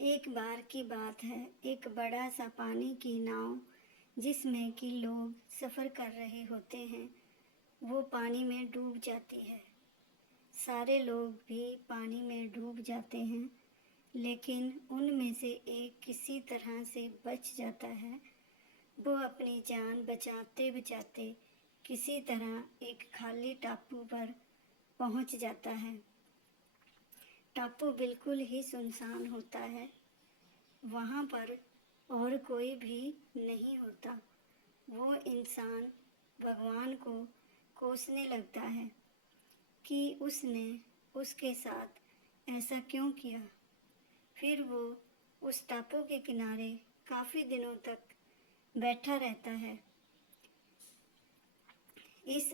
एक बार की बात है, एक बड़ा सा पानी की नाव जिसमें कि लोग सफ़र कर रहे होते हैं, वो पानी में डूब जाती है। सारे लोग भी पानी में डूब जाते हैं, लेकिन उनमें से एक किसी तरह से बच जाता है। वो अपनी जान बचाते बचाते किसी तरह एक खाली टापू पर पहुंच जाता है। टापू बिल्कुल ही सुनसान होता है। वहाँ पर और कोई भी नहीं होता। वो इंसान भगवान को कोसने लगता है कि उसने उसके साथ ऐसा क्यों किया। फिर वो उस टापू के किनारे काफ़ी दिनों तक बैठा रहता है। इस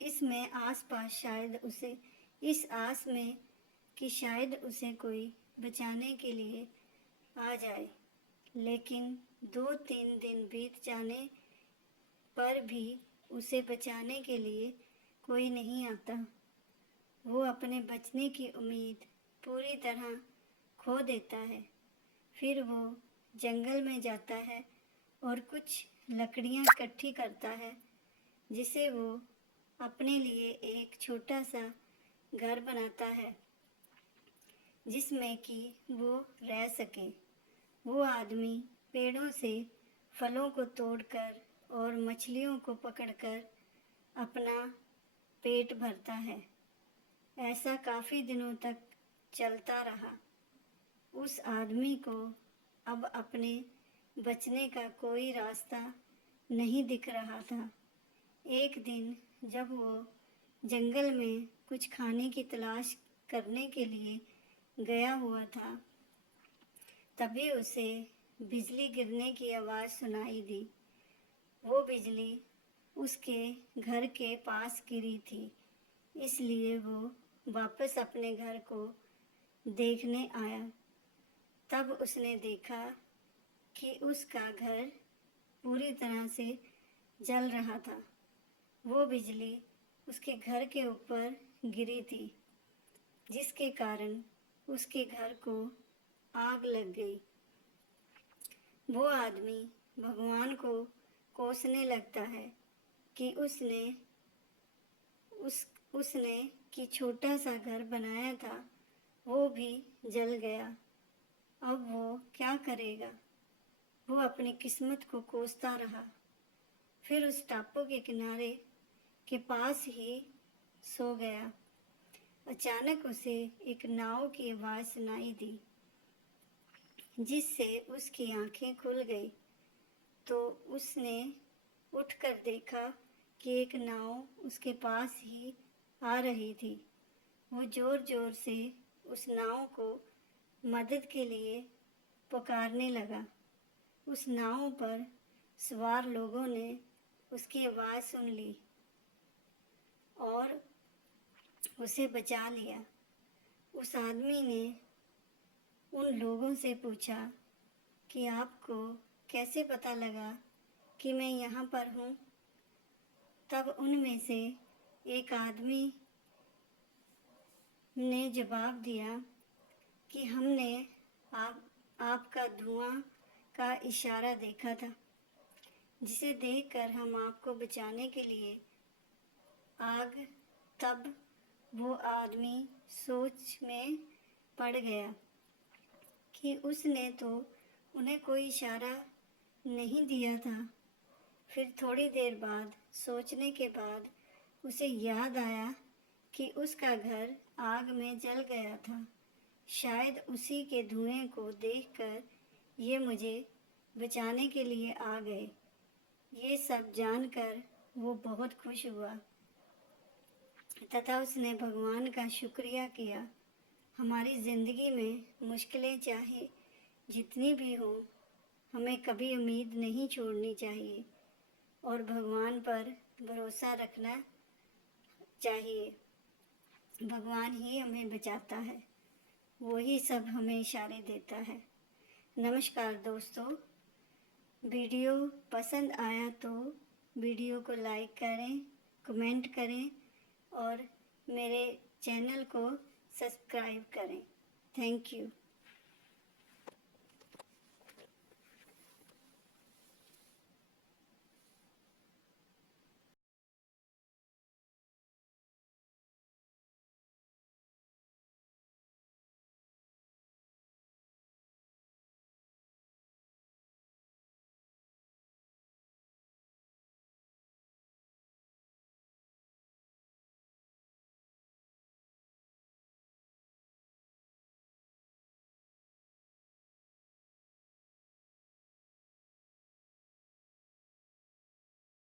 इसमें आसपास शायद उसे इस आस में कि शायद उसे कोई बचाने के लिए आ जाए। लेकिन 2-3 दिन बीत जाने पर भी उसे बचाने के लिए कोई नहीं आता। वो अपने बचने की उम्मीद पूरी तरह खो देता है। फिर वो जंगल में जाता है और कुछ लकड़ियाँ इकट्ठी करता है, जिसे वो अपने लिए एक छोटा सा घर बनाता है, जिसमें कि वो रह सके। वो आदमी पेड़ों से फलों को तोड़कर और मछलियों को पकड़कर अपना पेट भरता है। ऐसा काफ़ी दिनों तक चलता रहा। उस आदमी को अब अपने बचने का कोई रास्ता नहीं दिख रहा था। एक दिन जब वो जंगल में कुछ खाने की तलाश करने के लिए गया हुआ था, तभी उसे बिजली गिरने की आवाज़ सुनाई दी। वो बिजली उसके घर के पास गिरी थी, इसलिए वो वापस अपने घर को देखने आया। तब उसने देखा कि उसका घर पूरी तरह से जल रहा था। वो बिजली उसके घर के ऊपर गिरी थी, जिसके कारण उसके घर को आग लग गई। वो आदमी भगवान को कोसने लगता है कि उसने कि छोटा सा घर बनाया था, वो भी जल गया। अब वो क्या करेगा। वो अपनी किस्मत को कोसता रहा। फिर उस टापू के किनारे के पास ही सो गया। अचानक उसे एक नाव की आवाज़ सुनाई दी, जिससे उसकी आंखें खुल गई। तो उसने उठकर देखा कि एक नाव उसके पास ही आ रही थी। वो ज़ोर ज़ोर से उस नाव को मदद के लिए पुकारने लगा। उस नाव पर सवार लोगों ने उसकी आवाज़ सुन ली और उसे बचा लिया। उस आदमी ने उन लोगों से पूछा कि आपको कैसे पता लगा कि मैं यहाँ पर हूँ। तब उनमें से एक आदमी ने जवाब दिया कि हमने आपका धुआं का इशारा देखा था, जिसे देखकर हम आपको बचाने के लिए आग। तब वो आदमी सोच में पड़ गया कि उसने तो उन्हें कोई इशारा नहीं दिया था। फिर थोड़ी देर बाद सोचने के बाद उसे याद आया कि उसका घर आग में जल गया था। शायद उसी के धुएं को देखकर ये मुझे बचाने के लिए आ गए। ये सब जानकर वो बहुत खुश हुआ तथा उसने भगवान का शुक्रिया किया। हमारी ज़िंदगी में मुश्किलें चाहे जितनी भी हों, हमें कभी उम्मीद नहीं छोड़नी चाहिए और भगवान पर भरोसा रखना चाहिए। भगवान ही हमें बचाता है, वही सब हमें इशारे देता है। नमस्कार दोस्तों, वीडियो पसंद आया तो वीडियो को लाइक करें, कमेंट करें और मेरे चैनल को सब्सक्राइब करें। Thank you.